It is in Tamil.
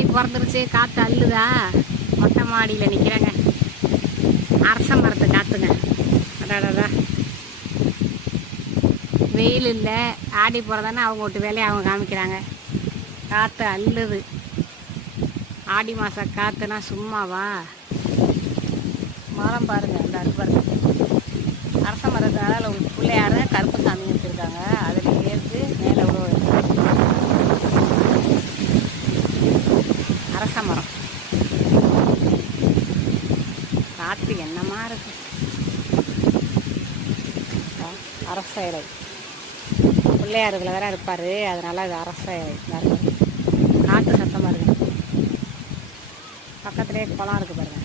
ஆடி பிறந்துருச்சு. காற்று அள்ளுதா. மொட்டை மாடியில் நிற்கிறேங்க. அரச மரத்தை காற்றுங்க. அடாடா, வெயில் இல்லை, ஆடி போகிறதானே அவங்க விட்டு வேலையை அவங்க காமிக்கிறாங்க. காற்று அள்ளுது. ஆடி மாதம் காற்றுனா சும்மாவா? மரம் பாருங்கள், அந்த அறுப்பாருங்க. அரச மரத்தினால பிள்ளையார கருப்பு சாமி வச்சுருக்காங்க. அதில் ஏற்று மேலே விட அரச மரம். காற்று என்னமா இருக்கு. அரச இலை பிள்ளையார் இதில் வேற இருப்பார். அதனால அது அரச இலை. காற்று சத்தமாக இருக்குது. பக்கத்துலேயே குளம் இருக்குது பாருங்கள்.